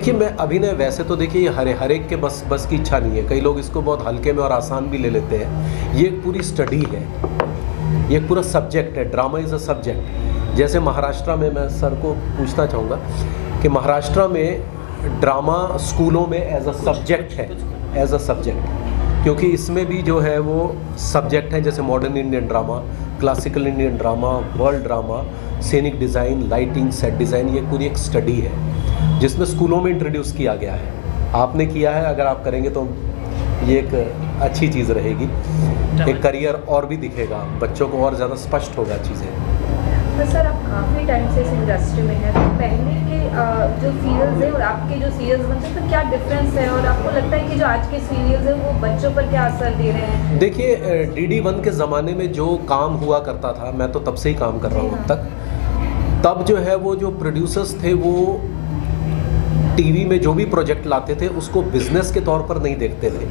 देखिए मैं अभिनय वैसे तो देखिए हर एक के बस की इच्छा नहीं है। कई लोग इसको बहुत हल्के में और आसान भी ले लेते हैं। ये एक पूरी स्टडी है, ये एक पूरा सब्जेक्ट है। Drama is a subject. जैसे महाराष्ट्र में, मैं सर को पूछना चाहूँगा कि महाराष्ट्र में ड्रामा स्कूलों में एज अ सब्जेक्ट है, एज अ सब्जेक्ट, क्योंकि इसमें भी जो है वो सब्जेक्ट है जैसे modern Indian drama, classical Indian drama, world drama, scenic design, lighting, set design. ये पूरी एक स्टडी है जिसमें स्कूलों में इंट्रोड्यूस किया गया है। आपने किया है, अगर आप करेंगे तो ये एक अच्छी चीज़ रहेगी। एक करियर और भी दिखेगा, बच्चों को और ज़्यादा स्पष्ट होगा चीज़ें। तो सर आप काफ़ी टाइम से इस इंडस्ट्री में हैं, तो पहले के जो सीरियल्स हैं और आपके जो सीरियल्स बनते हैं तो क्या डिफरेंस है, और आपको लगता है कि जो आज के सीरियल्स हैं वो बच्चों पर क्या असर दे रहे हैं? देखिए DD1 के ज़माने में जो काम हुआ करता था, मैं तो तब से ही काम कर रहा हूँ अब तक, तब जो है वो जो प्रोड्यूसर्स थे वो टीवी में जो भी प्रोजेक्ट लाते थे उसको बिजनेस के तौर पर नहीं देखते थे,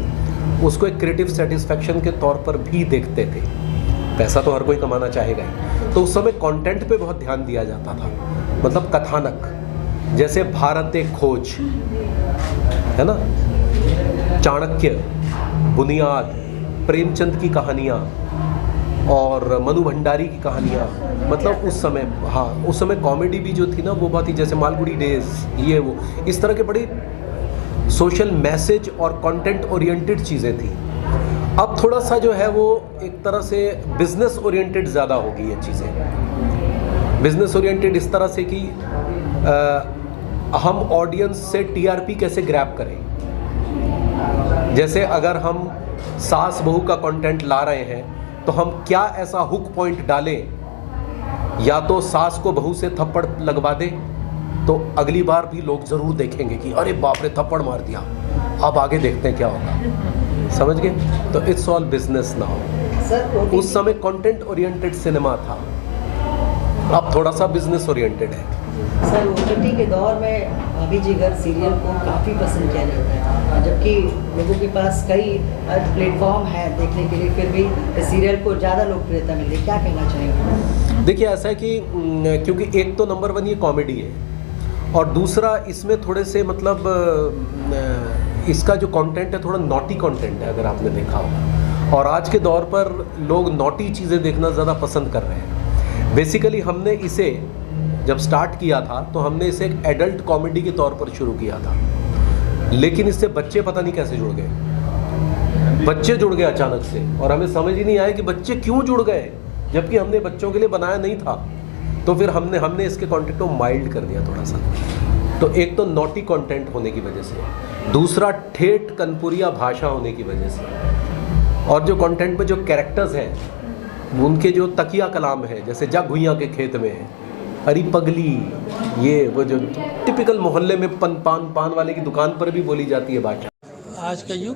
उसको एक क्रिएटिव सेटिस्फेक्शन के तौर पर भी देखते थे। पैसा तो हर कोई कमाना चाहेगा ही, तो उस समय कंटेंट पे बहुत ध्यान दिया जाता था। मतलब कथानक, जैसे भारत एक खोज है ना, चाणक्य, बुनियाद, प्रेमचंद की कहानियाँ और मनु भंडारी की कहानियाँ। मतलब उस समय, हाँ उस समय कॉमेडी भी जो थी ना वो बहुत ही, जैसे मालगुडी डेज, ये वो इस तरह के बड़ी सोशल मैसेज और कंटेंट ओरिएंटेड चीज़ें थी। अब थोड़ा सा जो है वो एक तरह से बिजनेस ओरिएंटेड ज़्यादा हो गई है चीज़ें। बिजनेस ओरिएंटेड इस तरह से कि हम ऑडियंस से TRP कैसे ग्रैब करें। जैसे अगर हम सास बहू का कंटेंट ला रहे हैं तो हम क्या ऐसा हुक पॉइंट डालें, या तो सास को बहू से थप्पड़ लगवा दें तो अगली बार भी लोग ज़रूर देखेंगे कि अरे बाप रे थप्पड़ मार दिया, अब आगे देखते हैं क्या होगा। समझ गए? तो इट्स ऑल बिजनेस नाउ। उस समय कंटेंट ओरिएंटेड सिनेमा था, अब थोड़ा सा बिजनेस ओरिएंटेड है। सर OTT के दौर में भाभी जिगर सीरियल को काफ़ी पसंद किया जाता है, जबकि लोगों के पास कई प्लेटफॉर्म हैं देखने के लिए, फिर भी सीरियल को ज़्यादा लोकप्रियता मिली। क्या कहना चाहेंगे? देखिए ऐसा है कि क्योंकि एक तो नंबर 1 ये कॉमेडी है, और दूसरा इसमें थोड़े से मतलब इसका जो कंटेंट है थोड़ा नॉटी कंटेंट है, अगर आपने देखा होगा। और आज के दौर पर लोग नॉटी चीज़ें देखना ज़्यादा पसंद कर रहे हैं। बेसिकली हमने इसे जब स्टार्ट किया था तो हमने इसे एक एडल्ट कॉमेडी के तौर पर शुरू किया था, लेकिन इससे बच्चे पता नहीं कैसे जुड़ गए। बच्चे जुड़ गए अचानक से, और हमें समझ ही नहीं आया कि बच्चे क्यों जुड़ गए, जबकि हमने बच्चों के लिए बनाया नहीं था। तो फिर हमने इसके कंटेंट को माइल्ड कर दिया थोड़ा सा। तो एक तो नॉटी कंटेंट होने की वजह से, दूसरा ठेठ कनपुरिया भाषा होने की वजह से, और जो कंटेंट में जो कैरेक्टर्स हैं उनके जो तकिया कलाम है, जैसे जा घुइयाँ के खेत में है, अरी पगली, ये वो जो टिपिकल मोहल्ले में पान वाले की दुकान पर भी बोली जाती है भाषा। आज का युग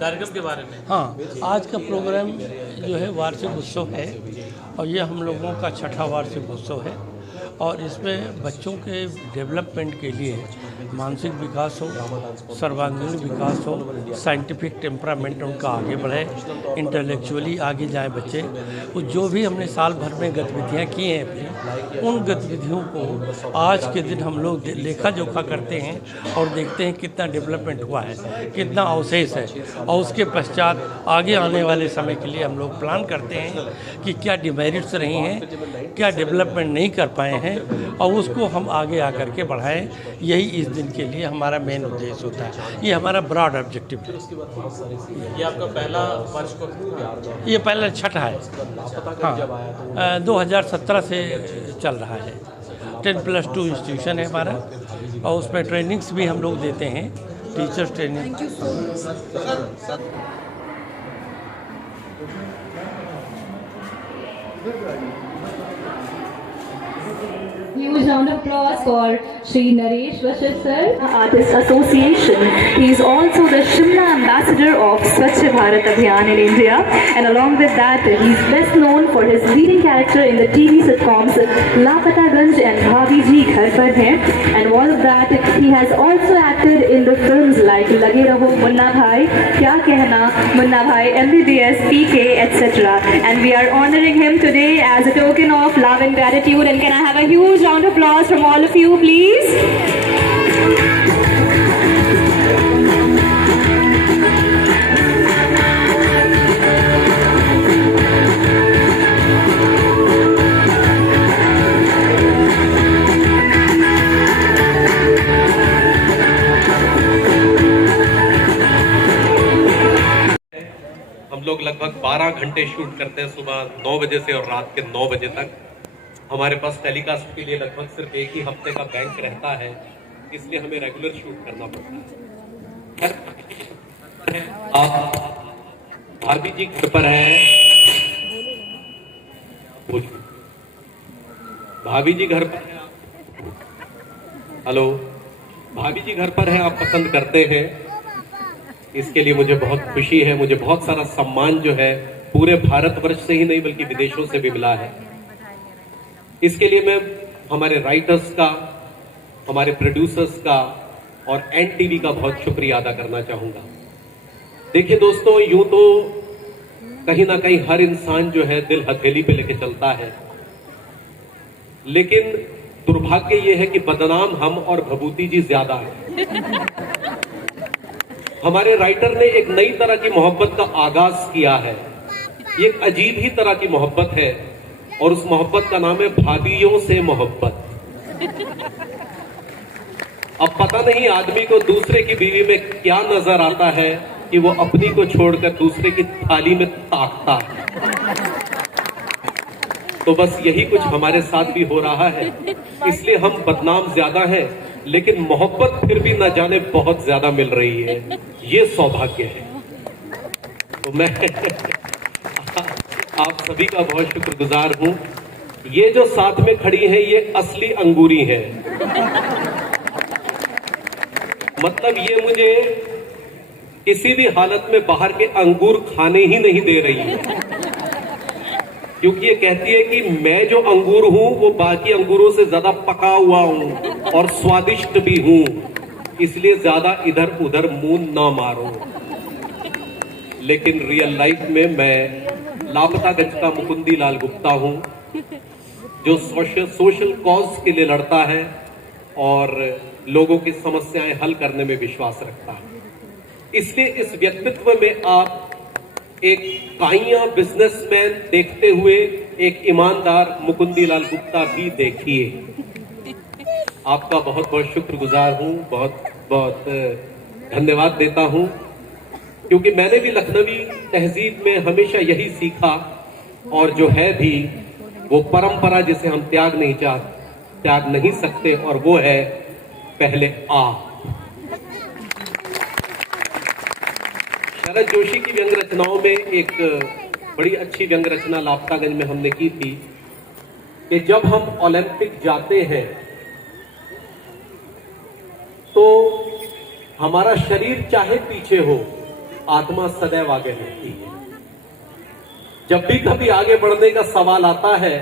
कार्यक्रम के बारे में, हाँ, आज का प्रोग्राम जो है वार्षिक उत्सव है, और ये हम लोगों का 6ठा वार्षिक उत्सव है। और इसमें बच्चों के डेवलपमेंट के लिए मानसिक विकास हो, सर्वांगीण विकास हो, साइंटिफिक टेम्परामेंट उनका आगे बढ़े, इंटेलेक्चुअली आगे जाए बच्चे। वो जो भी हमने साल भर में गतिविधियाँ की हैं अपनी, उन गतिविधियों को आज के दिन हम लोग लेखा जोखा करते हैं और देखते हैं कितना डेवलपमेंट हुआ है, कितना अवशेष है, और उसके पश्चात आगे आने वाले समय के लिए हम लोग प्लान करते हैं कि क्या डिमेरिट्स रही हैं, क्या डेवलपमेंट नहीं कर पाए हैं, और उसको हम आगे आकर के बढ़ाएं। यही इस दिन के लिए हमारा मेन उद्देश्य होता है। ये हमारा ब्रॉड ऑब्जेक्टिव है। ये आपका पहला वर्ष को, ये पहला 6ठा है, हाँ, 2017 से चल रहा है। 10+2 इंस्टीट्यूशन है हमारा, और उसमें ट्रेनिंग्स भी हम लोग देते हैं, teachers training. Huge round of applause for Shri Naresh Vashit sir, Artists Association. He is also the Shimla Ambassador of Swachh Bharat Abhiyan in India, and along with that, he is best known for his leading character in the TV sitcoms Lapata Ganj and Bhabhi Ji Ghar Par Hain. And all of that, he has also acted in the films like Lage Raho, Munna Bhai, Kya Kehna, Munna Bhai, MBBS, PK, etc. And we are honoring him today as a token of love and gratitude. And can I have a huge round of applause from all of you, please? हम लोग लगभग 12 घंटे shoot करते हैं, सुबह 9 बजे से और रात के 9 बजे तक। हमारे पास टेलीकास्ट के लिए लगभग सिर्फ एक ही हफ्ते का बैंक रहता है, इसलिए हमें रेगुलर शूट करना पड़ता है। आप भाभी जी घर पर हैं, भाभी जी घर पर हैं, हेलो, भाभी जी घर पर हैं, आप पसंद करते हैं, इसके लिए मुझे बहुत खुशी है। मुझे बहुत सारा सम्मान जो है पूरे भारतवर्ष से ही नहीं बल्कि विदेशों से भी मिला है। इसके लिए मैं हमारे राइटर्स का, हमारे प्रोड्यूसर्स का और एनटीवी का बहुत शुक्रिया अदा करना चाहूंगा। देखिए दोस्तों, यूं तो कहीं ना कहीं हर इंसान जो है दिल हथेली पे लेके चलता है, लेकिन दुर्भाग्य ये है कि बदनाम हम और भभूति जी ज्यादा है। हमारे राइटर ने एक नई तरह की मोहब्बत का आगाज किया है। ये एक अजीब ही तरह की मोहब्बत है और उस मोहब्बत का नाम है भाभीयों से मोहब्बत। अब पता नहीं आदमी को दूसरे की बीवी में क्या नजर आता है कि वो अपनी को छोड़कर दूसरे की थाली में ताकता है। तो बस यही कुछ हमारे साथ भी हो रहा है, इसलिए हम बदनाम ज्यादा हैं, लेकिन मोहब्बत फिर भी न जाने बहुत ज्यादा मिल रही है। ये सौभाग्य है। तो मैं आप सभी का बहुत शुक्रगुजार हूं। ये जो साथ में खड़ी है ये असली अंगूरी है। मतलब ये मुझे किसी भी हालत में बाहर के अंगूर खाने ही नहीं दे रही है, क्योंकि ये कहती है कि मैं जो अंगूर हूं वो बाकी अंगूरों से ज्यादा पका हुआ हूं और स्वादिष्ट भी हूं, इसलिए ज्यादा इधर उधर मुंह ना मारो। लेकिन रियल लाइफ में मैं लापतागंज का मुकुंदी लाल गुप्ता हूं, जो सोशल कॉज के लिए लड़ता है और लोगों की समस्याएं हल करने में विश्वास रखता है। इसलिए इस व्यक्तित्व में आप एक काइया बिजनेसमैन देखते हुए एक ईमानदार मुकुंदी लाल गुप्ता भी देखिए। आपका बहुत बहुत शुक्रगुजार हूं, बहुत बहुत धन्यवाद देता हूं, क्योंकि मैंने भी लखनवी तहजीब में हमेशा यही सीखा और जो है भी वो परंपरा जिसे हम त्याग नहीं सकते, और वो है पहले आप। शरद जोशी की व्यंग रचनाओं में एक बड़ी अच्छी व्यंग रचना लापतागंज में हमने की थी कि जब हम ओलंपिक जाते हैं तो हमारा शरीर चाहे पीछे हो, आत्मा सदैव आगे रहती है। जब भी कभी आगे बढ़ने का सवाल आता है,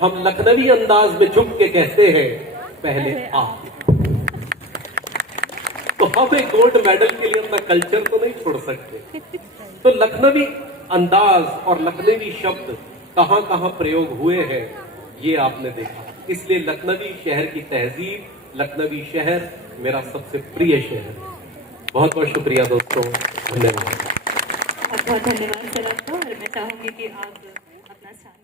हम लखनवी अंदाज में झुक के कहते हैं पहले आप। तो हम एक गोल्ड मेडल के लिए अपना कल्चर तो नहीं छोड़ सकते। तो लखनवी अंदाज और लखनवी शब्द कहां कहां प्रयोग हुए हैं ये आपने देखा। इसलिए लखनवी शहर की तहजीब, लखनवी शहर मेरा सबसे प्रिय शहर है। बहुत बहुत शुक्रिया दोस्तों, धन्यवाद। बहुत धन्यवाद सर आपका। और मैं चाहूंगी कि आप अपना स्थान